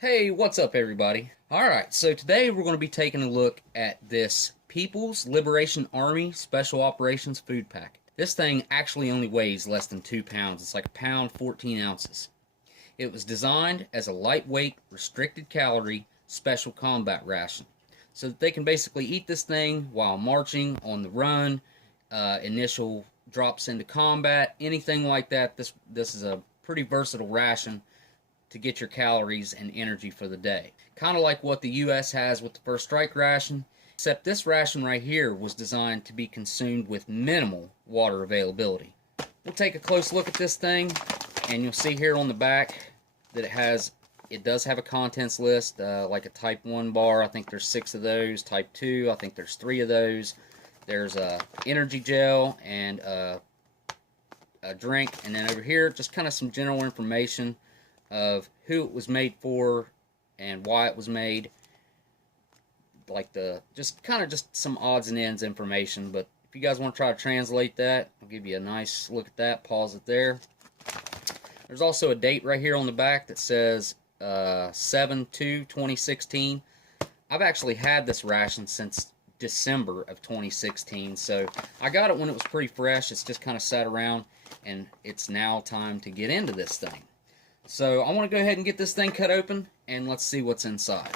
Hey, what's up, everybody? Alright, so today we're going to be taking a look at this People's Liberation Army Special Operations Food Packet. This thing actually only weighs less than 2 pounds. It's like a pound 14 ounces. It was designed as a lightweight, restricted calorie, special combat ration. So that they can basically eat this thing while marching, on the run, initial drops into combat, anything like that. This is a pretty versatile ration to get your calories and energy for the day. Kind of like what the U.S. has with the First Strike ration, except this ration right here was designed to be consumed with minimal water availability. We'll take a close look at this thing, and you'll see here on the back that it does have a contents list, like a type 1 bar. I think there's 6 of those. Type 2, I think there's 3 of those. There's a energy gel and a drink, and then over here just kind of some general information of who it was made for and why it was made, like just some odds and ends information. But if you guys want to try to translate that, I'll give you a nice look at that. Pause it there. There's also a date right here on the back that says 7/2/2016. I've actually had this ration since December of 2016, so I got it when it was pretty fresh. It's just kind of sat around, and it's now time to get into this thing. So I want to go ahead and get this thing cut open, and let's see what's inside.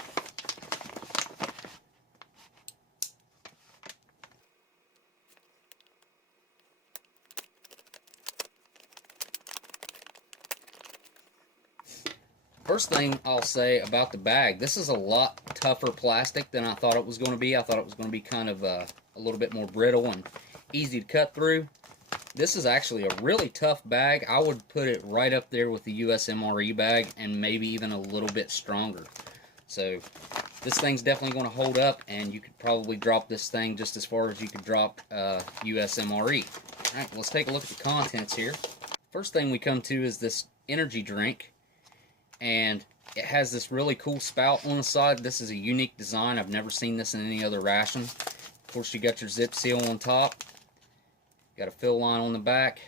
First thing I'll say about the bag, this is a lot tougher plastic than I thought it was going to be. I thought it was going to be kind of a little bit more brittle and easy to cut through. This is actually a really tough bag. I would put it right up there with the US MRE bag, and maybe even a little bit stronger. So this thing's definitely going to hold up, and you could probably drop this thing just as far as you could drop US MRE. Alright, let's take a look at the contents here. First thing we come to is this energy drink, and it has this really cool spout on the side. This is a unique design. I've never seen this in any other ration. Of course, you got your zip seal on top. Got a fill line on the back.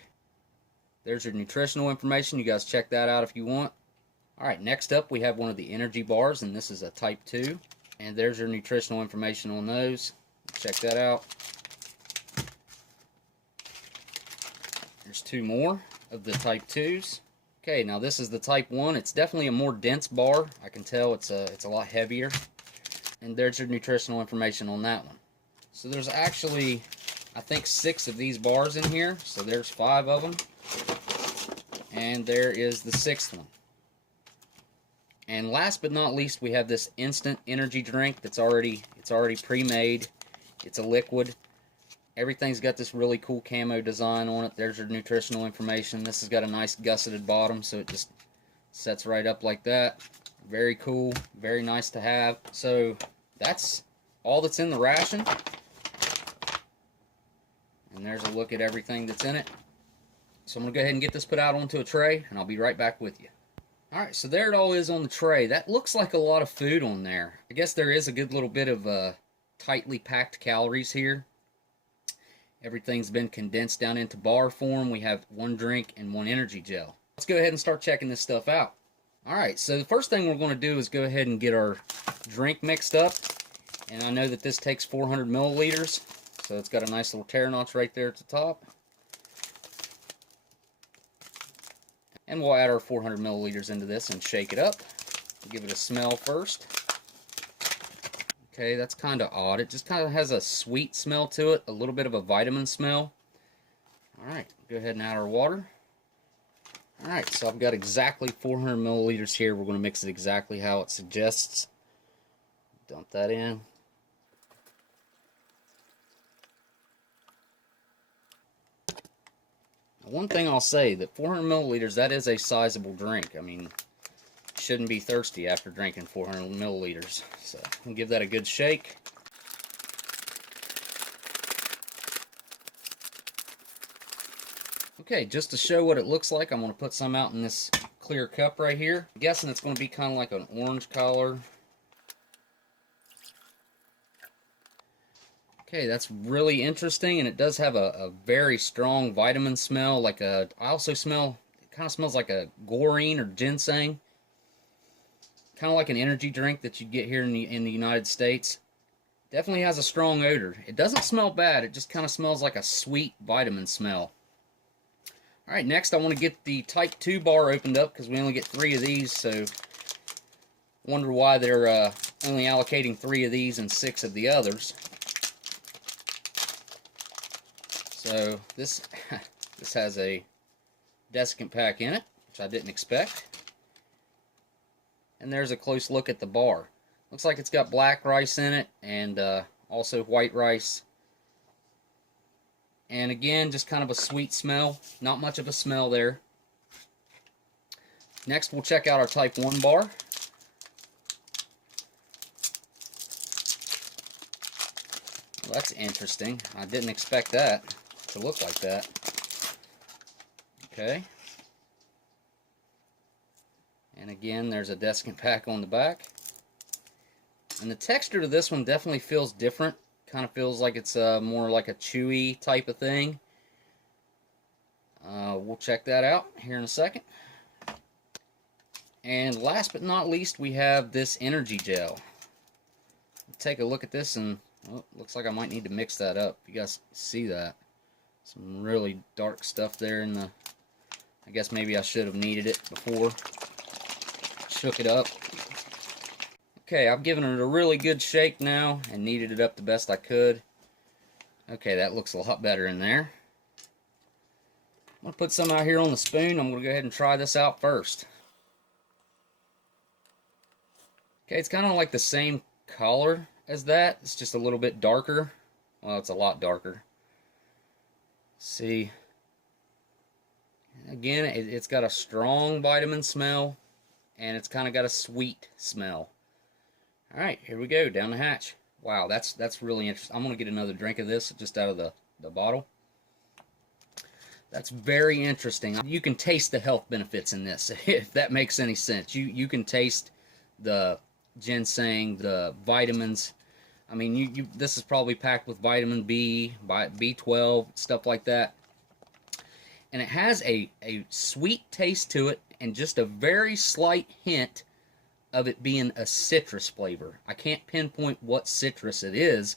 There's your nutritional information. You guys check that out if you want. Alright, next up we have one of the energy bars, and this is a type 2. And there's your nutritional information on those. Check that out. There's 2 more of the type 2s. Okay, now this is the type 1. It's definitely a more dense bar. I can tell it's a lot heavier. And there's your nutritional information on that one. So there's actually, I think, 6 of these bars in here. So there's 5 of them. And there is the 6th one. And last but not least, we have this instant energy drink that's already pre-made. It's a liquid. Everything's got this really cool camo design on it. There's your nutritional information. This has got a nice gusseted bottom, so it just sets right up like that. Very cool. Very nice to have. So that's all that's in the ration. And there's a look at everything that's in it. So I'm going to go ahead and get this put out onto a tray, and I'll be right back with you. Alright, so there it all is on the tray. That looks like a lot of food on there. I guess there is a good little bit of tightly packed calories here. Everything's been condensed down into bar form. We have 1 drink and 1 energy gel. Let's go ahead and start checking this stuff out. Alright, so the first thing we're going to do is go ahead and get our drink mixed up. And I know that this takes 400 milliliters. So it's got a nice little tear notch right there at the top. And we'll add our 400 milliliters into this and shake it up. Give it a smell first. Okay, that's kind of odd. It just kind of has a sweet smell to it, a little bit of a vitamin smell. Alright, go ahead and add our water. Alright, so I've got exactly 400 milliliters here. We're going to mix it exactly how it suggests. Dump that in. One thing I'll say, that 400 milliliters, that is a sizable drink. I mean, you shouldn't be thirsty after drinking 400 milliliters. So, I'll give that a good shake. Okay, just to show what it looks like, I'm going to put some out in this clear cup right here. I'm guessing it's going to be kind of like an orange color. Okay, that's really interesting, and it does have a very strong vitamin smell. I also smell, it kind of smells like a gorine or ginseng. kind of like an energy drink that you get here in the United States. Definitely has a strong odor. It doesn't smell bad. It just kind of smells like a sweet vitamin smell. All right, next I want to get the Type 2 bar opened up because we only get 3 of these, so wonder why they're only allocating 3 of these and 6 of the others. So this this has a desiccant pack in it, which I didn't expect. And there's a close look at the bar. Looks like it's got black rice in it and also white rice. And again, just kind of a sweet smell. Not much of a smell there. Next, we'll check out our Type 1 bar. Well, that's interesting. I didn't expect that to look like that. Okay. And again, there's a desiccant pack on the back. And the texture to this one definitely feels different. Kind of feels like it's more like a chewy type of thing. We'll check that out here in a second. And last but not least, we have this energy gel. Take a look at this, and well, looks like I might need to mix that up. You guys see that? Some really dark stuff there in the... I guess maybe I should have kneaded it before. Shook it up. Okay, I've given it a really good shake now and kneaded it up the best I could. Okay, that looks a lot better in there. I'm going to put some out here on the spoon. I'm going to go ahead and try this out first. Okay, it's kind of like the same color as that. It's just a little bit darker. Well, it's a lot darker. See, again, it's got a strong vitamin smell, and it's kind of got a sweet smell. All right, here we go, down the hatch. Wow, that's really interesting. I'm going to get another drink of this just out of the bottle. That's very interesting. You can taste the health benefits in this, if that makes any sense. You can taste the ginseng, the vitamins. I mean, this is probably packed with vitamin B, B12, stuff like that. And it has a sweet taste to it and just a very slight hint of it being a citrus flavor. I can't pinpoint what citrus it is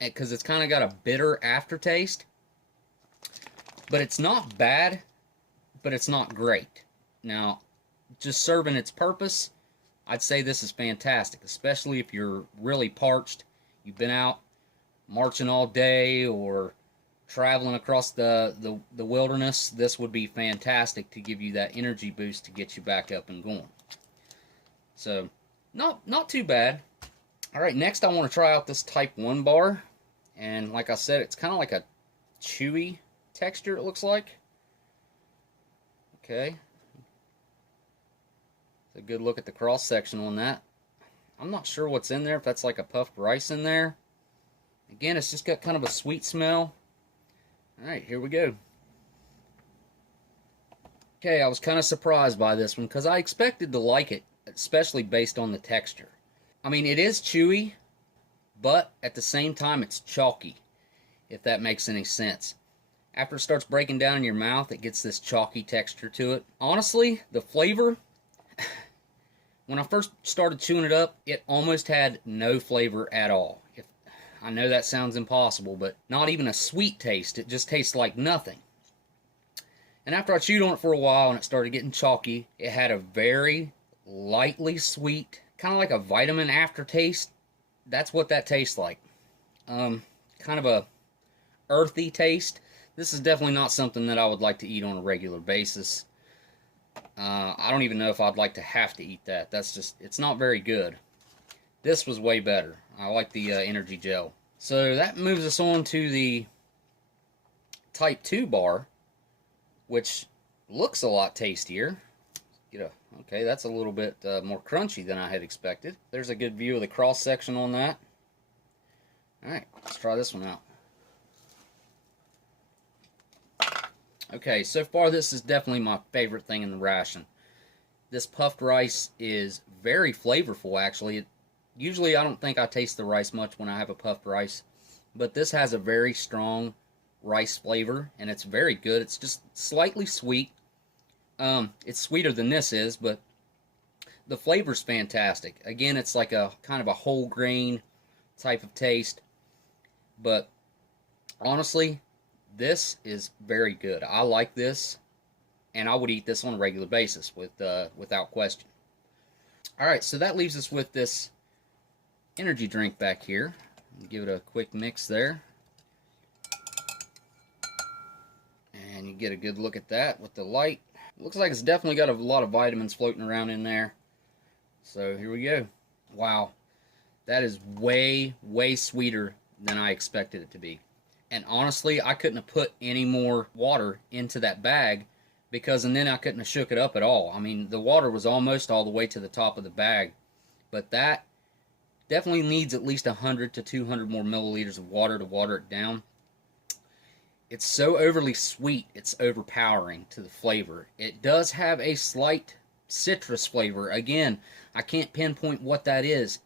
because it's kind of got a bitter aftertaste. But it's not bad, but it's not great. Now, just serving its purpose, I'd say this is fantastic, especially if you're really parched, you've been out marching all day or traveling across the wilderness. This would be fantastic to give you that energy boost to get you back up and going. So, not too bad. All right, next I want to try out this Type 1 bar. And like I said, it's kind of like a chewy texture, it looks like. Okay. A good look at the cross section on that. I'm not sure what's in there, if that's like a puffed rice in there. Again, it's just got kind of a sweet smell. Alright, here we go. Okay, I was kind of surprised by this one because I expected to like it, especially based on the texture. I mean, it is chewy, but at the same time it's chalky, if that makes any sense. After it starts breaking down in your mouth, it gets this chalky texture to it. Honestly, the flavor, when I first started chewing it up, it almost had no flavor at all. I know that sounds impossible, but not even a sweet taste. It just tastes like nothing. And after I chewed on it for a while and it started getting chalky, it had a very lightly sweet, kind of like a vitamin aftertaste. That's what that tastes like. Kind of a earthy taste. This is definitely not something that I would like to eat on a regular basis. I don't even know if I'd like to have to eat that. That's just, it's not very good. This was way better. I like the energy gel. So that moves us on to the Type 2 bar, which looks a lot tastier. Okay, that's a little bit more crunchy than I had expected. There's a good view of the cross section on that. Alright, let's try this one out. Okay, so far this is definitely my favorite thing in the ration. This puffed rice is very flavorful, actually. Usually I don't think I taste the rice much when I have a puffed rice, but this has a very strong rice flavor, and it's very good. It's just slightly sweet. It's sweeter than this is, but the flavor's fantastic. Again, it's like a kind of a whole grain type of taste. But honestly, this is very good. I like this, and I would eat this on a regular basis without question. All right, so that leaves us with this energy drink back here. Give it a quick mix there. And you get a good look at that with the light. Looks like it's definitely got a lot of vitamins floating around in there. So here we go. Wow. That is way, way sweeter than I expected it to be. And honestly, I couldn't have put any more water into that bag, because then I couldn't have shook it up at all. I mean, the water was almost all the way to the top of the bag. But that definitely needs at least 100 to 200 more milliliters of water to water it down. It's so overly sweet, it's overpowering to the flavor. It does have a slight citrus flavor. Again, I can't pinpoint what that is.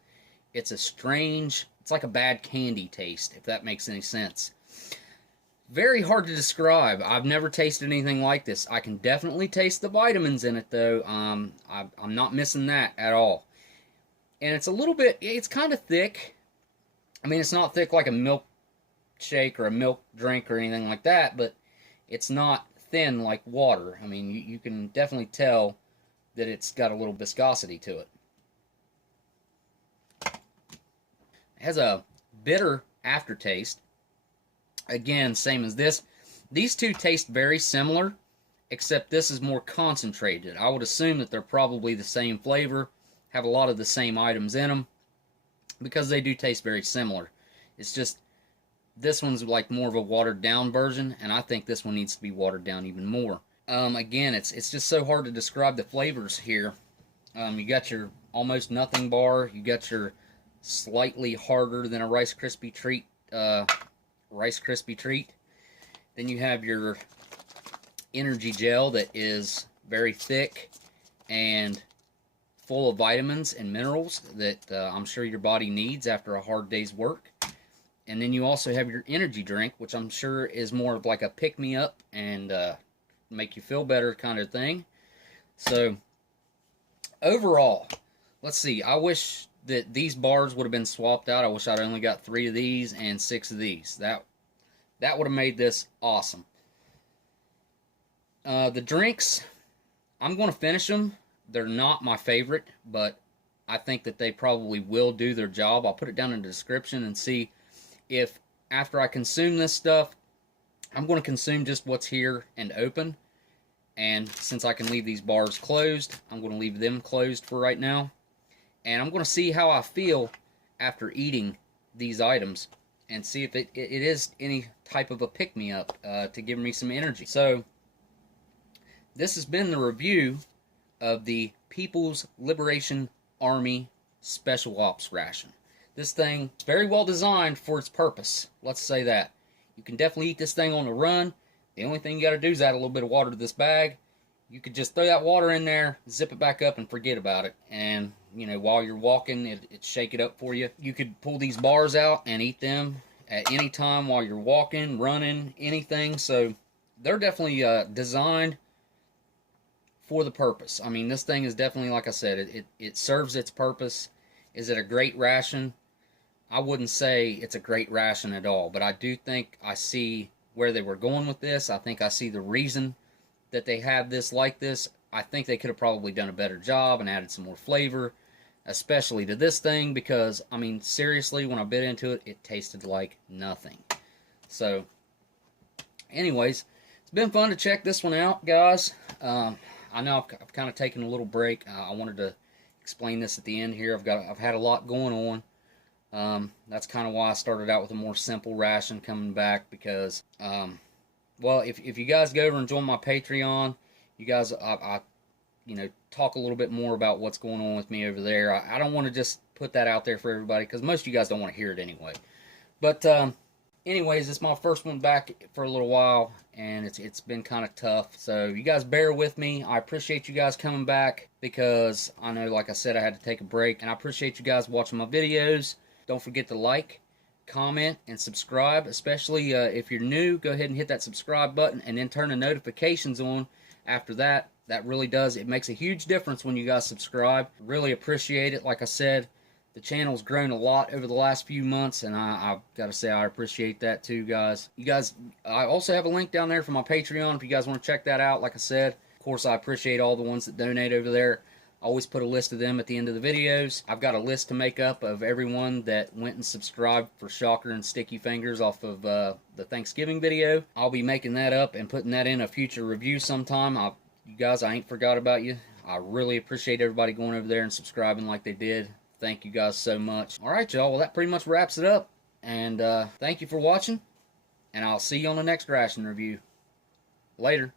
It's a strange, it's like a bad candy taste, if that makes any sense. Very hard to describe. I've never tasted anything like this. I can definitely taste the vitamins in it, though. I'm not missing that at all. And it's a little bit, it's kind of thick. I mean, it's not thick like a milkshake or a milk drink or anything like that, but it's not thin like water. I mean, you can definitely tell that it's got a little viscosity to it. It has a bitter aftertaste. Again, same as this. These two taste very similar, except this is more concentrated. I would assume that they're probably the same flavor, have a lot of the same items in them, because they do taste very similar. It's just this one's like more of a watered down version, and I think this one needs to be watered down even more. Again, it's just so hard to describe the flavors here. You got your almost nothing bar, you got your slightly harder than a Rice Krispie treat, Then you have your energy gel that is very thick and full of vitamins and minerals that I'm sure your body needs after a hard day's work. And then you also have your energy drink, which I'm sure is more of like a pick-me-up and make you feel better kind of thing. So overall, let's see, I wish that these bars would have been swapped out. I wish I'd only got 3 of these and 6 of these. That would have made this awesome. The drinks, I'm going to finish them. They're not my favorite, but I think that they probably will do their job. I'll put it down in the description and see if after I consume this stuff, I'm going to consume just what's here and open. And since I can leave these bars closed, I'm going to leave them closed for right now. And I'm going to see how I feel after eating these items and see if it is any type of a pick-me-up to give me some energy. So this has been the review of the People's Liberation Army Special Ops Ration. This thing is very well designed for its purpose. Let's say that. You can definitely eat this thing on the run. The only thing you got to do is add a little bit of water to this bag. You could just throw that water in there, zip it back up, and forget about it. And, you know, while you're walking, it shake it up for you. You could pull these bars out and eat them at any time while you're walking, running, anything. So they're definitely designed for the purpose. I mean, this thing is definitely, like I said, it serves its purpose. Is it a great ration? I wouldn't say it's a great ration at all, but I do think I see where they were going with this. I think I see the reason that they have this like this. I think they could have probably done a better job and added some more flavor, especially to this thing, because, I mean, seriously, when I bit into it, it tasted like nothing. So, anyways, it's been fun to check this one out, guys. I know I've kind of taken a little break. I wanted to explain this at the end here. I've had a lot going on. That's kind of why I started out with a more simple ration coming back, because well, if you guys go over and join my Patreon, you guys, I you know, talk a little bit more about what's going on with me over there. I don't want to just put that out there for everybody, because most of you guys don't want to hear it anyway. But anyways, it's my first one back for a little while, and it's been kind of tough. So you guys bear with me. I appreciate you guys coming back, because I know, like I said, I had to take a break, and I appreciate you guys watching my videos. Don't forget to like, comment, and subscribe. Especially if you're new, go ahead and hit that subscribe button, and then turn the notifications on after that, That really does. It makes a huge difference when you guys subscribe. Really appreciate it. Like I said, the channel's grown a lot over the last few months, and I've got to say I appreciate that too, guys. You guys, I also have a link down there for my Patreon if you guys want to check that out. Like I said, of course, I appreciate all the ones that donate over there. I always put a list of them at the end of the videos. I've got a list to make up of everyone that went and subscribed for Shocker and Sticky Fingers off of the Thanksgiving video. I'll be making that up and putting that in a future review sometime. You guys, I ain't forgot about you. I really appreciate everybody going over there and subscribing like they did. Thank you guys so much. Alright, y'all. Well, that pretty much wraps it up. And thank you for watching. And I'll see you on the next ration review. Later.